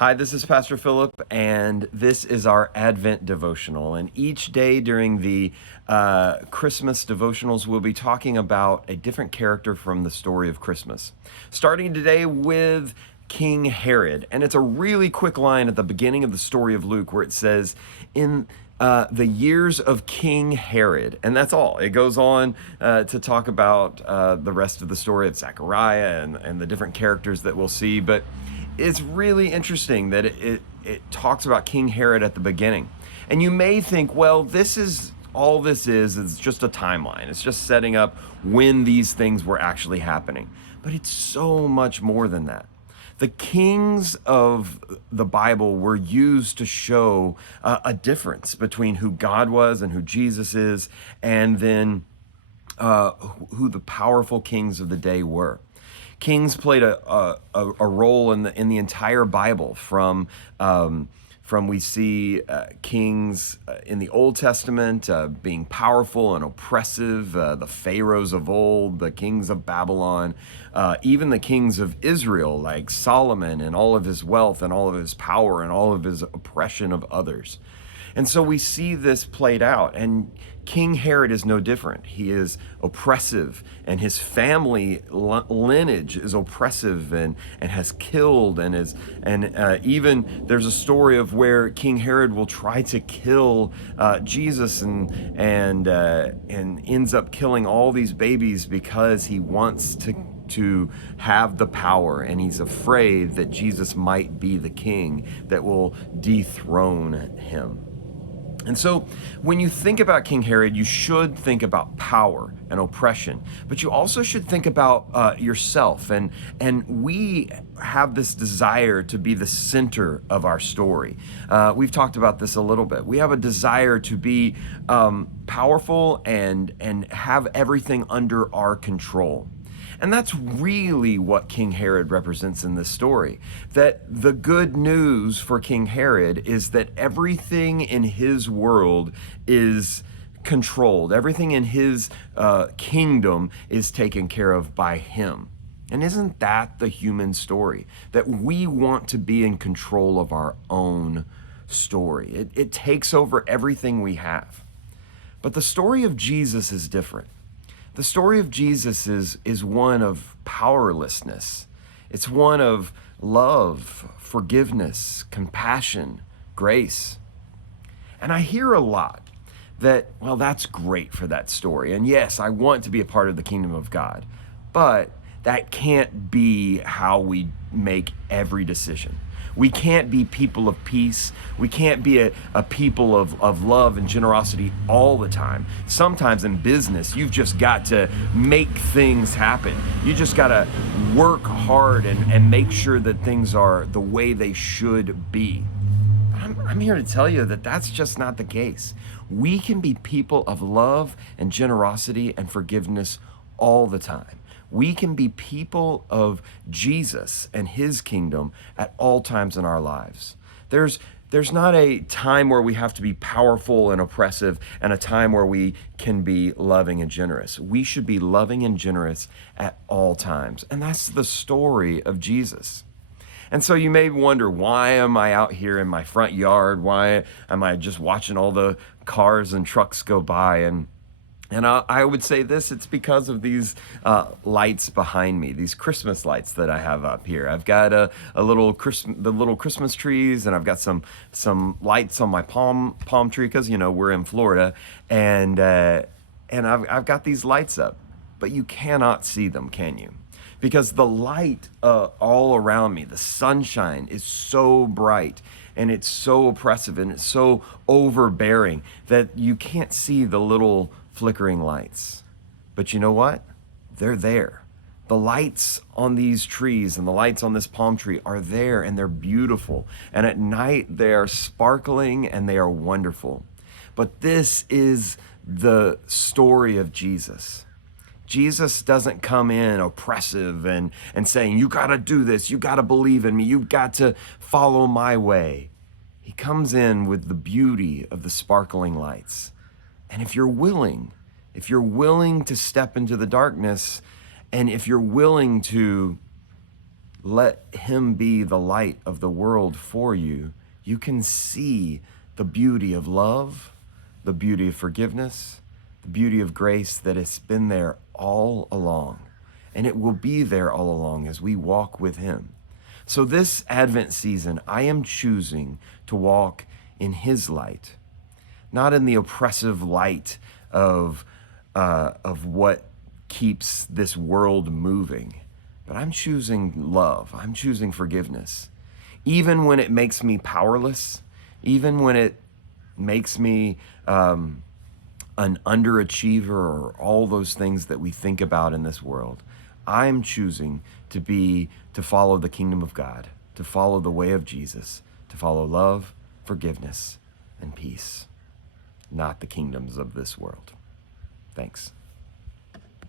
Hi, this is Pastor Philip, and this is our Advent devotional. And each day during the Christmas devotionals, we'll be talking about a different character from the story of Christmas. Starting today with King Herod. And it's a really quick line at the beginning of the story of Luke where it says, in the years of King Herod. And that's all. It goes on to talk about the rest of the story of Zechariah and the different characters that we'll see. But it's really interesting that it talks about King Herod at the beginning. And you may think, well, this is all this is just a timeline. It's just setting up when these things were actually happening. But it's so much more than that. The kings of the Bible were used to show a difference between who God was and who Jesus is, and then who the powerful kings of the day were. Kings played a role in the entire Bible. From we see kings in the Old Testament being powerful and oppressive, the pharaohs of old, the kings of Babylon, even the kings of Israel like Solomon and all of his wealth and all of his power and all of his oppression of others. And so we see this played out, and King Herod is no different. He is oppressive, and his family lineage is oppressive and has killed even there's a story of where King Herod will try to kill Jesus and ends up killing all these babies because he wants to have the power, and he's afraid that Jesus might be the king that will dethrone him. And so when you think about King Herod, you should think about power and oppression, but you also should think about yourself. And we have this desire to be the center of our story. We've talked about this a little bit. We have a desire to be powerful and have everything under our control. And that's really what King Herod represents in this story. That the good news for King Herod is that everything in his world is controlled. Everything in his kingdom is taken care of by him. And isn't that the human story? That we want to be in control of our own story. It takes over everything we have. But the story of Jesus is different. The story of Jesus is one of powerlessness. It's one of love, forgiveness, compassion, grace. And I hear a lot that, well, that's great for that story. And yes, I want to be a part of the kingdom of God. But that can't be how we make every decision. We can't be people of peace. We can't be a people of love and generosity all the time. Sometimes in business, you've just got to make things happen. You just got to work hard and make sure that things are the way they should be. I'm here to tell you that that's just not the case. We can be people of love and generosity and forgiveness all the time. We can be people of Jesus and his kingdom at all times in our lives. There's not a time where we have to be powerful and oppressive and a time where we can be loving and generous. We should be loving and generous at all times. And that's the story of Jesus. And so you may wonder, why am I out here in my front yard? Why am I just watching all the cars and trucks go by? And I would say this, it's because of these lights behind me, these Christmas lights that I have up here. I've got the little Christmas trees, and I've got some lights on my palm tree because, we're in Florida, and I've got these lights up, but you cannot see them, can you? Because the light all around me, the sunshine is so bright, and it's so oppressive, and it's so overbearing that you can't see the little flickering lights. But you know what? They're there. The lights on these trees and the lights on this palm tree are there, and they're beautiful. And at night they are sparkling and they are wonderful. But this is the story of Jesus. Jesus doesn't come in oppressive and saying, you got to do this, you got to believe in me, you've got to follow my way. He comes in with the beauty of the sparkling lights. And if you're willing to step into the darkness, and if you're willing to let him be the light of the world for you, you can see the beauty of love, the beauty of forgiveness, the beauty of grace that has been there all along. And it will be there all along as we walk with him. So this Advent season, I am choosing to walk in his light, not in the oppressive light of what keeps this world moving, but I'm choosing love. I'm choosing forgiveness. Even when it makes me powerless, even when it makes me an underachiever or all those things that we think about in this world, I'm choosing to follow the kingdom of God, to follow the way of Jesus, to follow love, forgiveness, and peace, not the kingdoms of this world. Thanks.